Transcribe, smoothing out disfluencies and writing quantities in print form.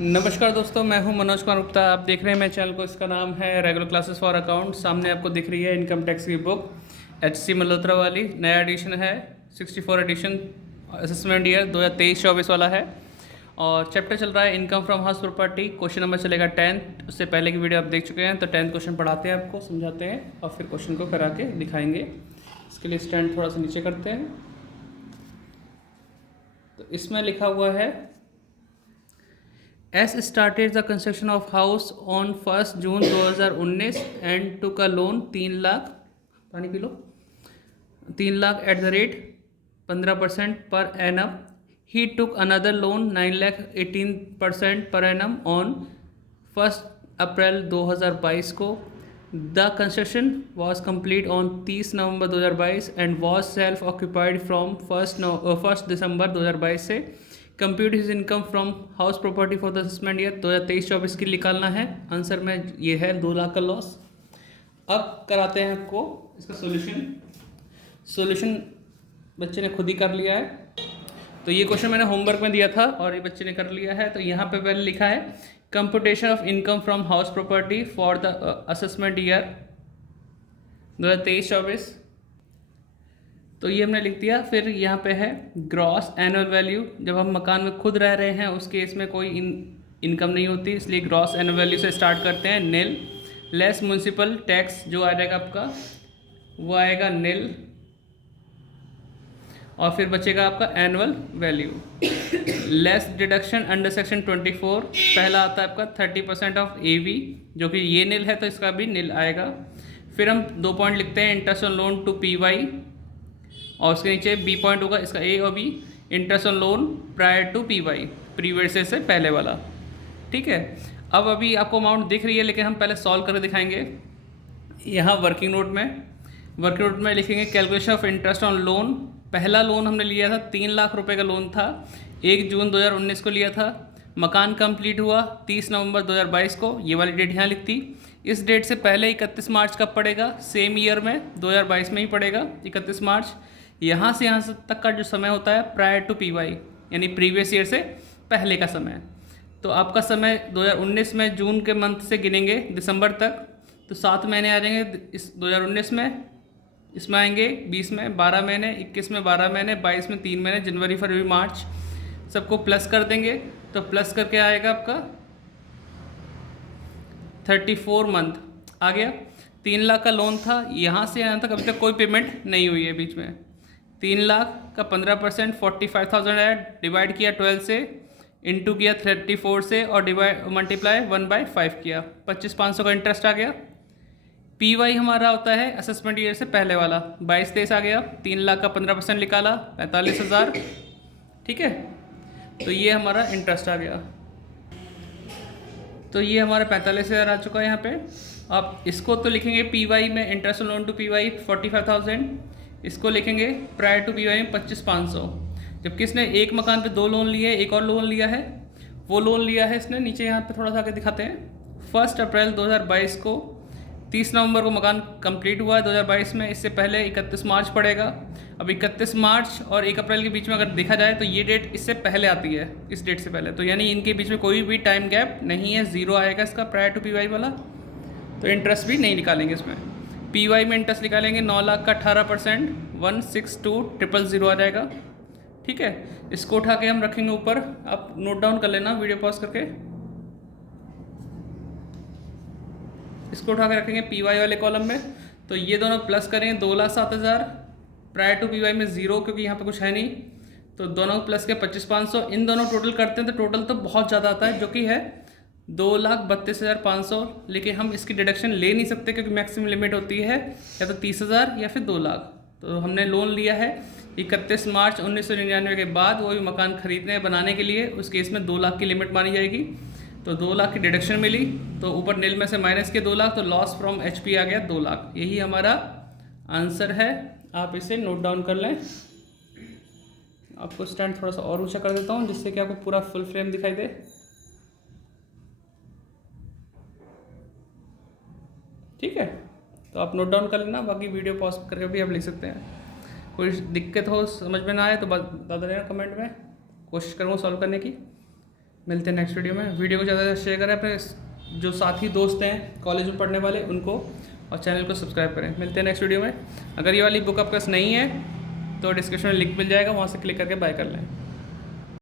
नमस्कार दोस्तों, मैं हूं मनोज कुमार गुप्ता। आप देख रहे हैं मेरे चैनल को। इसका नाम है रेगुलर क्लासेस फॉर अकाउंट। सामने आपको दिख रही है इनकम टैक्स की बुक HC मल्होत्रा वाली। नया एडिशन है, 64 एडिशन, असेसमेंट ईयर 2023-24 वाला है। और चैप्टर चल रहा है income from house property. Question number चलेगा 10th। उससे पहले की वीडियो आप देख चुके हैं, तो 10th क्वेश्चन पढ़ाते हैं, आपको समझाते हैं और फिर क्वेश्चन को करा के दिखाएंगे। इसके लिए स्टैंड थोड़ा सा नीचे करते हैं। तो इसमें लिखा हुआ है, S started the construction of house on 1st June 2019 and took a loan 3 lakh, पानी P low, 3 lakh at the rate 15% per annum. He took another loan 9 lakh 18% per annum on 1st April 2022 को. The construction was complete on 30 November 2022 and was self occupied from 1st दिसंबर 2022 से. Compute his income from house property for the assessment year 2023-24 की निकालना है। Answer में ये है 2 लाख का loss. अब कराते हैं आपको इसका सॉल्यूशन बच्चे ने खुद ही कर लिया है। तो ये क्वेश्चन मैंने होमवर्क में दिया था और ये बच्चे ने कर लिया है। तो यहाँ पे पहले लिखा है computation of income from house property for the assessment year 2023-24। तो ये हमने लिख दिया। फिर यहाँ पे है ग्रॉस एनुअल वैल्यू। जब हम मकान में खुद रह रहे हैं उस केस में कोई इनकम नहीं होती, इसलिए ग्रॉस एनुअल वैल्यू से स्टार्ट करते हैं। नील लेस म्यूनसिपल टैक्स जो आ जाएगा आपका, वो आएगा नील। और फिर बचेगा आपका annual value. Less deduction under section 24 पहला आता है आपका 30% ऑफ AV, जो कि ये नील है तो इसका भी नील आएगा। फिर हम 2 पॉइंट लिखते हैं, interest on loan to PY, और उसके नीचे B पॉइंट होगा इसका A और B, interest on loan prior to PY, previous से पहले वाला। ठीक है, अब अभी आपको अमाउंट दिख रही है, लेकिन हम पहले सॉल्व करके दिखाएंगे। यहाँ वर्किंग नोट में लिखेंगे calculation of interest on loan. पहला लोन हमने लिया था 3 लाख रुपए का लोन था, 1 जून 2019 को लिया था। मकान कंप्लीट हुआ 30 नवंबर 2022 को, ये वाली डेट यहाँ लिखती। इस डेट से पहले 31 मार्च कब पड़ेगा? सेम ईयर में 2022 में ही पड़ेगा 31 मार्च। यहाँ से यहाँ तक का जो समय होता है प्रायर टू PY, यानी प्रीवियस ईयर से पहले का समय। तो आपका समय 2019 में जून के मंथ से गिनेंगे दिसंबर तक, तो 7 महीने आ जाएंगे इस 2019 में। इसमें आएंगे 20 में 12 महीने, 21 में 12 महीने, 22 में 3 महीने, जनवरी फरवरी मार्च, सबको प्लस कर देंगे। तो प्लस करके आएगा आपका 34 मंथ आ गया। 3 लाख का लोन था, यहाँ से यहाँ तक अभी तक कोई पेमेंट नहीं हुई है बीच में। 3 लाख का 15% 45,000 है, डिवाइड किया 12 से, इंटू किया 34 से, और डिवाइड मल्टीप्लाई 1/5 किया, 25,500 का इंटरेस्ट आ गया। PY हमारा होता है असेसमेंट ईयर से पहले वाला, 22-23 आ गया। 3 लाख का 15% निकाला, 45,000। ठीक है, तो ये हमारा इंटरेस्ट आ गया। तो ये हमारा 45,000 आ चुका है यहाँ पे। आप इसको तो लिखेंगे PY में, इंटरेस्ट लोन टू PY 45,000, इसको लिखेंगे प्रायर टू PY में 25,500। जब किसने एक मकान पे 2 लोन लिए, एक और लोन लिया है, वो लोन लिया है इसने, नीचे यहाँ पे थोड़ा सा आगे दिखाते हैं। 1 अप्रैल 2022 को, 30 नवंबर को मकान कंप्लीट हुआ है 2022 में। इससे पहले 31 मार्च पड़ेगा। अब 31 मार्च और 1 अप्रैल के बीच में अगर देखा जाए तो ये डेट इससे पहले आती है, इस डेट से पहले, तो यानी इनके बीच में कोई भी टाइम गैप नहीं है, 0 आएगा इसका प्रायर टू PY वाला। तो इंटरेस्ट भी नहीं निकालेंगे इसमें। PY में इंटरेस्ट निकालेंगे 9 लाख का 18%, 162,000 आ जाएगा। ठीक है, इसको उठा के हम रखेंगे ऊपर। आप नोट डाउन कर लेना वीडियो पॉज करके। इसको उठा के रखेंगे PY वाले कॉलम में। तो ये दोनों प्लस करेंगे 2,07,000, प्रायर टू PY में 0, क्योंकि यहाँ पे कुछ है नहीं, तो दोनों प्लस के 25,500। इन दोनों टोटल करते हैं तो टोटल तो बहुत ज़्यादा आता है, जो कि है 2,32,500। लेकिन हम इसकी डिडक्शन ले नहीं सकते क्योंकि मैक्सिमम लिमिट होती है या तो 30,000 या फिर 2 लाख। तो हमने लोन लिया है 31 मार्च 1999 के बाद, वो भी मकान खरीदने बनाने के लिए। उस केस में 2 लाख की लिमिट मानी जाएगी। तो 2 लाख की डिडक्शन मिली, तो ऊपर नील में से माइनस के 2 लाख, तो लॉस फ्रॉम HP आ गया 2 लाख। यही हमारा आंसर है। आप इसे नोट डाउन कर लें। आपको स्टैंड थोड़ा सा और ऊँचा कर देता हूँ, जिससे कि आपको पूरा फुल फ्रेम दिखाई दे। ठीक है, तो आप नोट डाउन कर लेना, बाकी वीडियो पॉज करके भी आप लिख सकते हैं। कोई दिक्कत हो, समझ में ना आए तो बता देना कमेंट में, कोशिश करूँगा सॉल्व करने की। मिलते हैं नेक्स्ट वीडियो में। वीडियो को ज़्यादा शेयर करें अपने जो साथी दोस्त हैं कॉलेज में पढ़ने वाले उनको, और चैनल को सब्सक्राइब करें। मिलते हैं नेक्स्ट वीडियो में। अगर ये वाली बुक आपके पास नहीं है तो डिस्क्रिप्शन में लिंक मिल जाएगा, वहाँ से क्लिक करके बाय कर लें।